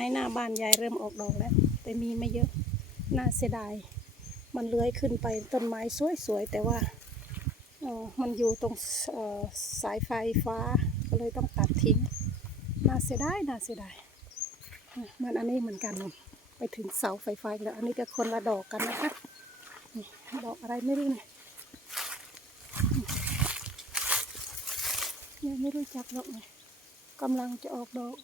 ม้หน้าบ้านยายเริ่มออกดอกแล้ว แต่มีไม่เยอะ น่าเสียดาย มันเลื้อยขึ้นไปต้นไม้สวยๆแต่ว่ามันอยู่ตรงสายไฟฟ้าก็เลยต้องตัดทิ้ง น่าเสียดายน่าเสียดายมันอันนี้เหมือนกันไปถึงเสาไฟฟ้าแล้ว อันนี้ก็คนละดอกกันนะคะดอกอะไรไม่รู้เนี่ยยังไม่รู้จักดอกเลยกำลังจะออกดอก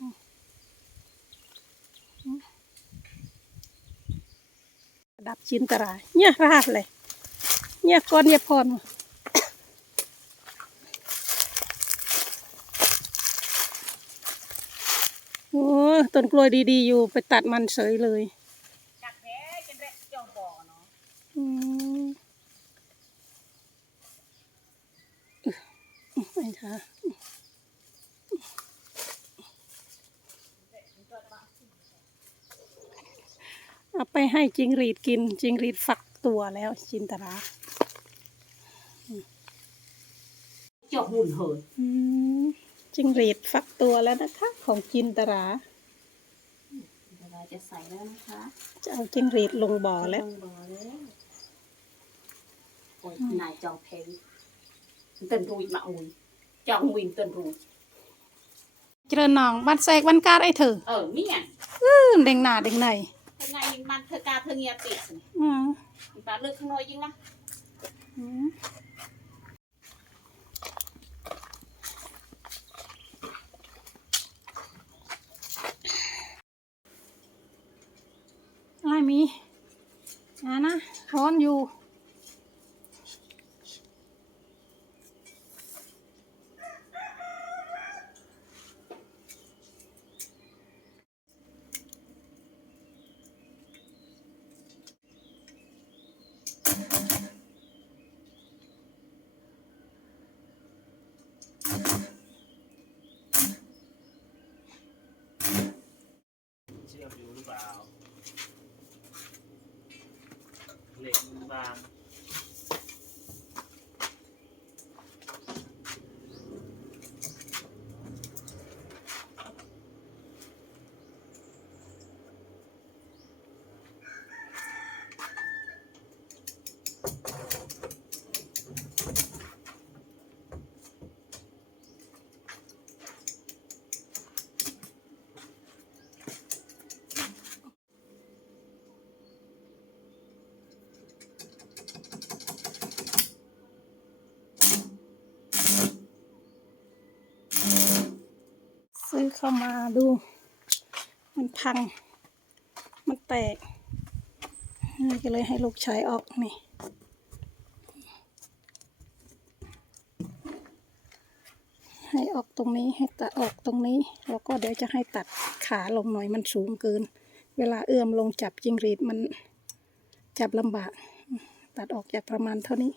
ดับชิ้นตรายเนี่ยราดเลย เนี่ยก้อนเนี่ยพรโอ้ต้นกล้วยดีๆอยู่ไปตัดมันเฉยเลยกัดแท้จนแรกจองบ่อเนาะอืมไอ้ เอาไปให้จิงหรีดกิน จิงหรีดฝักตัวแล้วจินตราจอกหุ่นเหินอืมจิงหรีดฟักตัวแล้วนะคะ ของจินตราเดี๋ยวเราจะใส่แล้วนะคะ จะเอาจิงหรีดลงบ่อแล้วจงบ่อแล้วโอ้ยนายจองเพลงเต้นรุยมาอุ้ยจองวินเต้นรุยเจริญน้องบันแสกวันกาดไอ้เธอเออเนี่ยอื้อเด้งหน้าเด้งใน ยังไงมันเธอกาเธอเงียติดสิอืมมีปลาเลือกข้างนอกยิ่งนะอืมอะไรมีอ่านะร้อนอยู่ ชื่อมอยู่หรือเปล่าเหล็กมันบางามาดู มันพัง มันแตกนี่ก็เลยให้ลูกชายออกนี่ให้ออกตรงนี้ให้ตัดออกตรงนี้แล้วก็เดี๋ยวจะให้ตัดขาลงหน่อยมันสูงเกิน เวลาเอื้อมลงจับจิงรีดมันจับลำบาก ตัดออกจากประมาณเท่านี้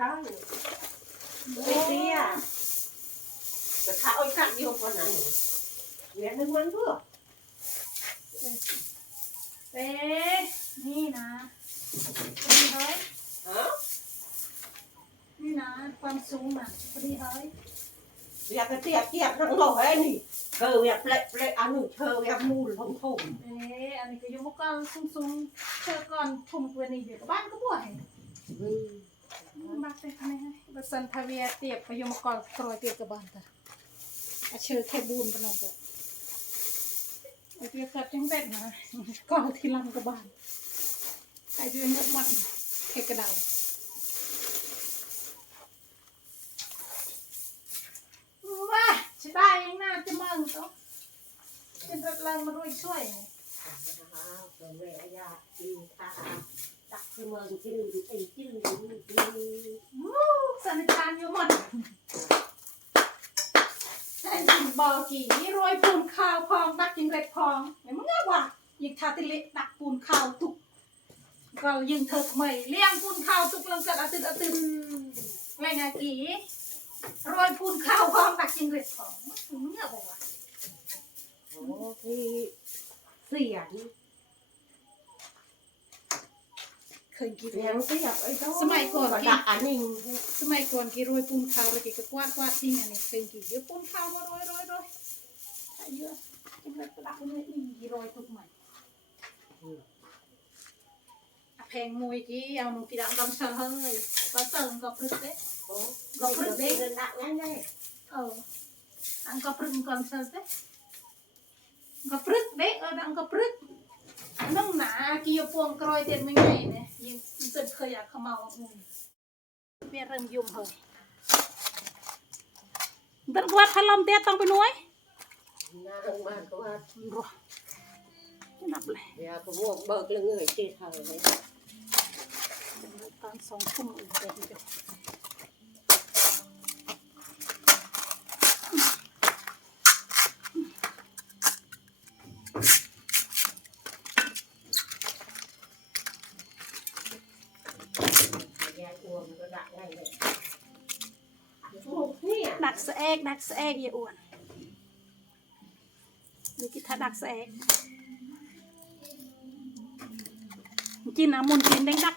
จะลืมไปข้าวไปเสียจะท้าอ้อยกัดโยกวันนั้นเวียนนึงมันเพื่อเป๊นี่นะพอดีเฮ้ยฮะนี่นะ ความสูงน่ะพอดีเฮ้ยอยากจะเตียบเตียบนั่งรอไอ้นี่เธออยากเปละเลอันหนึ่งเธออยากมูลทงทงเอ๊ะอันนี้ก็ยกก่อนสูงๆเชื่อก่อนทุ่มตัวนี้เดี๋ยวบ้านก็บ่อย บักไปทำไมให้บัสันทเวียเตียบพยมกรกรอยเตียบกับบ้านตาอาเชื่อแค่บูนปนองก็เตียบกัดจังแบบนะก็เอาที่ลำกับบ้านไอเตียบเงือกมันแค่กระดาษว่าจะได้ยังน่าจะมังต้องเป็นรถแรงมาด้ บอกี่นี่โรยปูนข้าวพองตักจิงเร็ดพองไหนมึงเงวะยิงทาติเละตักปูนข้าวตุกเรายิงเธอทำไมเลี้ยงปูนข้าวตุกลังกัดอติดอติดแรงไงกี่โรยปูนข้าวพองตักจิงเร็ดพองมึงเงบอกวะโอ้พี่เสียง เคยกินเสียงเสียบไอ้เจ้าสมัยก่อนดักอันนึงสมัยก่อนกี่โรยปูนข้าวแล้วกี่ก็กวาดกวาดทิ้งอันนี้เคยกินเยอะปูนข้าวมาโรยโรยโรยเยอะจิงเร็ดกระดักเลยนี่กี่โรยตุกใหม่แพงมวยกี้เอาหนูกีดังกำเชลเฮ้ยก็เติมก็พรึกเด้โอ้ก็เพิ่งได้เงินดักนั่นเลยเอออันก็พรึกกำเชลเด้ก็พรึกเด้เออดังก็พรึกน้องหนากี่ยพวงกรอยเต็มไม่ไงเนี่ยยังจนเคยอยาก នឹងណាគីពងក្រយទៀតមួយថ្ងៃនេះយើងសិតឃើញអាខ្មៅមានរឹងយំហើយដឹងគាត់ខ្លំទៀតតង់ពីនួយណារឹងបានគាត់រស់ណាប់លេយ៉ាពវបើកលឹងហើយជិះហើយតង់សងគុំអ៊ីចឹង ดี๋ยวเดี๋ยวยายอ้วนก็ดักได้เลยพวกเนี่ยดักสะเอกดักสะเอกอย่าอ้วนดูกิท่าดักสะเอกกินน้ำมุนกินแดงดัก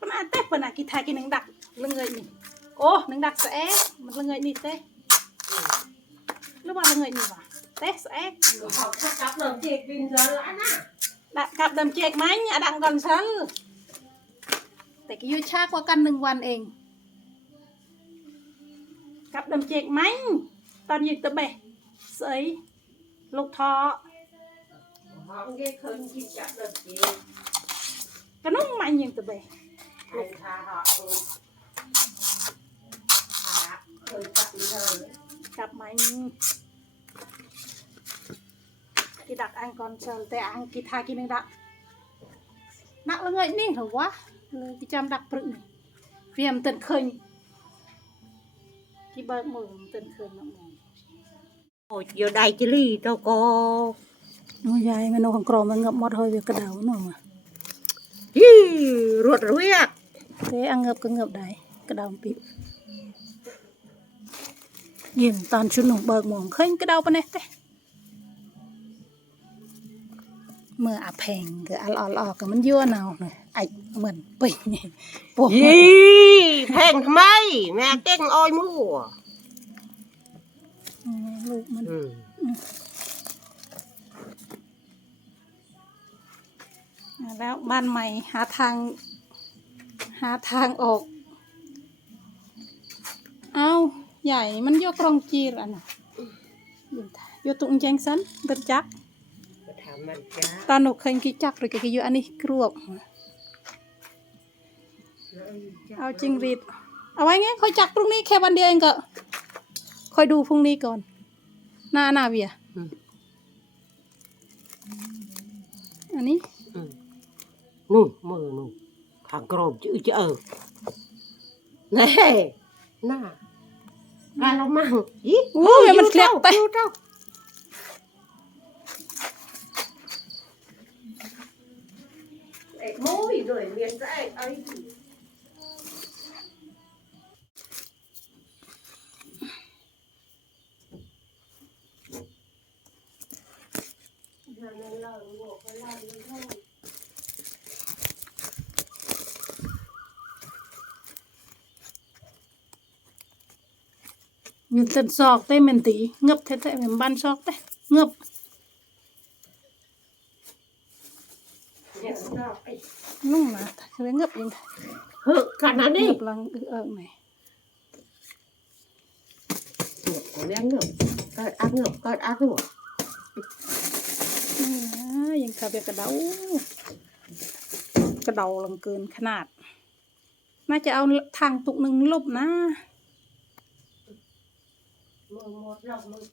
ปนาเต้ปนากิทากินหนังดักละเงยนี่โอ้หนังดักสะเอกมันละเงยนี่เต้หรือว่าละเงยนี่วะเต้สะเอกเขาจะกลับเรื่องจีกินเธอแล้วนะดักกับดำเจกไหมอะดังก่อนฉัน แต่ก็อยุ่ช้ากว่ากันหนึ่งวันเอง กับดำเจกไหมตอนยิงตะเบะเสยลูกทอห้องยี่คืนจีจับเรื่องจีกระนุ่งไหมยิงตะเบะไอ้ทาหะเออหาเคยจับเธอกับไหมกีดักอังก่อนเชลแต่อังกีทา กินหนึ่งดักนักละเงยนี่เหรอวะเลยกีจำดักปรึกนี่เพียมเตือนเคยกีเบิกมือเตือนเคยน้องมองโอ้ยอยู่ใดจะรีเจ้าก็โอ้ยายมันเอาของกรองมันงับหมดเฮยเวียกระดาวน้องมายี่รวดเรียกเต้อังเงับก็เงับได้กระดาวปิบยิงตอนชุดหนุ่มเบิกหมองเคยกระดาวปะเนี่ยเต้ เมื่ออาแพงก็อัลออลออกก็มันยั่วเนาเนยไอเหมือนปิงปวดยี่แพงทำไม แม่เก่งอ้อยมั่วลูกมันอืมแล้วบ้านใหม่หาทาง หาทางออก เอาใหญ่มันยกรองจีรอะนะยกตุงแจงสันเดินจักก็ ถามมันจ้าตอนหนูเคยกินจักหรือกินอยู่อันนี้กรวบเอาจริงรีดเอาไว้ไงคอยจักพรุ่งนี้แค่วันเดียวเองก็คอยดูพรุ่งนี้ก่อน หน้าหน้าเบียร์อันนี้นู่นมือนู่นทางกรอบจื้อจะเออเน่หน้าการละมั่งอีโอ้ยมันเคลียร์ไป อยู่เจ้าเอ็ดมุ้ย rồi miền rẽ ấy Giờ này là ngủ cái làm gì thôi ยืนเต้นซอกเต้เมนตีเงือบเท้ๆเหมือนบ้านซอกเต้เงือบ Nhận ra ấy นุ่งนะ คือเงือบยัง Hự cả nó เงื đi อบลังเออเออไหน Ngược của bé ngược Coi ác ngược coi ác ngược นี่นะยังขับแบบกระเดากระเดาลังเกินขนาด น่าจะเอาทางตุกหนึ่งลบนะ Mười một lòng mười